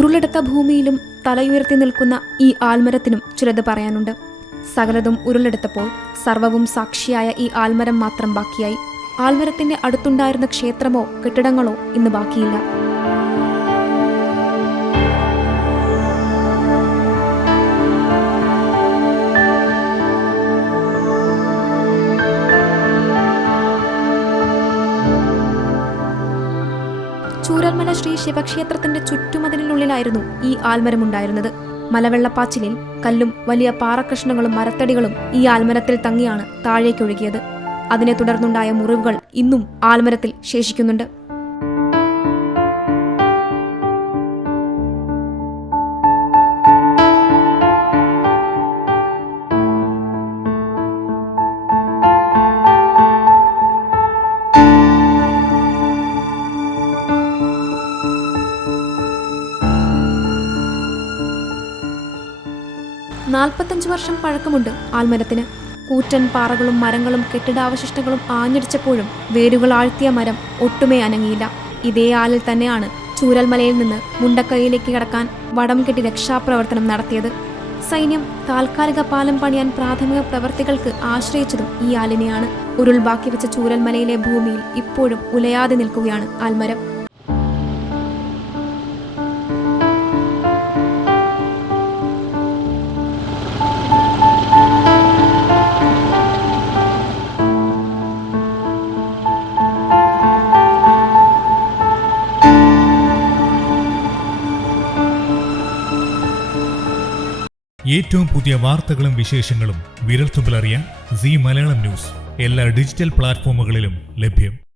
ഉരുളെടുത്ത ഭൂമിയിലും തലയുയർത്തി നിൽക്കുന്ന ഈ ആൽമരത്തിനും ചിലത് പറയാനുണ്ട്. സകലതും ഉരുളെടുത്തപ്പോൾ സർവവും സാക്ഷിയായ ഈ ആൽമരം മാത്രം ബാക്കിയായി. ആൽമരത്തിന്റെ അടുത്തുണ്ടായിരുന്ന ക്ഷേത്രമോ കെട്ടിടങ്ങളോ ഇന്ന് ബാക്കിയില്ല. ചൂരൽമല ശ്രീ ശിവക്ഷേത്രത്തിന്റെ ചുറ്റുമതിലിനുള്ളിലായിരുന്നു ഈ ആൽമരമുണ്ടായിരുന്നത്. മലവെള്ളപ്പാച്ചിലിൽ കല്ലും വലിയ പാറക്കഷ്ണങ്ങളും മരത്തടികളും ഈ ആൽമരത്തിൽ തങ്ങിയാണ് താഴേക്കൊഴുകിയത്. അതിനെ തുടർന്നുണ്ടായ മുറിവുകൾ ഇന്നും ആൽമരത്തിൽ ശേഷിക്കുന്നുണ്ട്. നാൽപ്പത്തഞ്ച് വർഷം പഴക്കമുണ്ട് ആൽമരത്തിന്. കൂറ്റൻ പാറകളും മരങ്ങളും കെട്ടിടാവശിഷ്ടങ്ങളും ആഞ്ഞടിച്ചപ്പോഴും വേരുകൾ ആഴ്ത്തിയ മരം ഒട്ടുമേ അനങ്ങിയില്ല. ഇതേ ആലിൽ തന്നെയാണ് ചൂരൽമലയിൽ നിന്ന് മുണ്ടക്കൈയിലേക്ക് കടക്കാൻ വടം കെട്ടി രക്ഷാപ്രവർത്തനം നടത്തിയത്. സൈന്യം താൽക്കാലിക പാലം പണിയാൻ പ്രാഥമിക പ്രവർത്തികൾക്ക് ആശ്രയിച്ചതും ഈ ആലിനെയാണ്. ഉരുൾ ബാക്കി വെച്ച ചൂരൽമലയിലെ ഭൂമിയിൽ ഇപ്പോഴും ഉലയാതെ നിൽക്കുകയാണ് ആൽമരം. ഏറ്റവും പുതിയ വാർത്തകളും വിശേഷങ്ങളും വിരൽത്തുമ്പിലറിയാൻ സീ മലയാളം ന്യൂസ് എല്ലാ ഡിജിറ്റൽ പ്ലാറ്റ്ഫോമുകളിലും ലഭ്യം.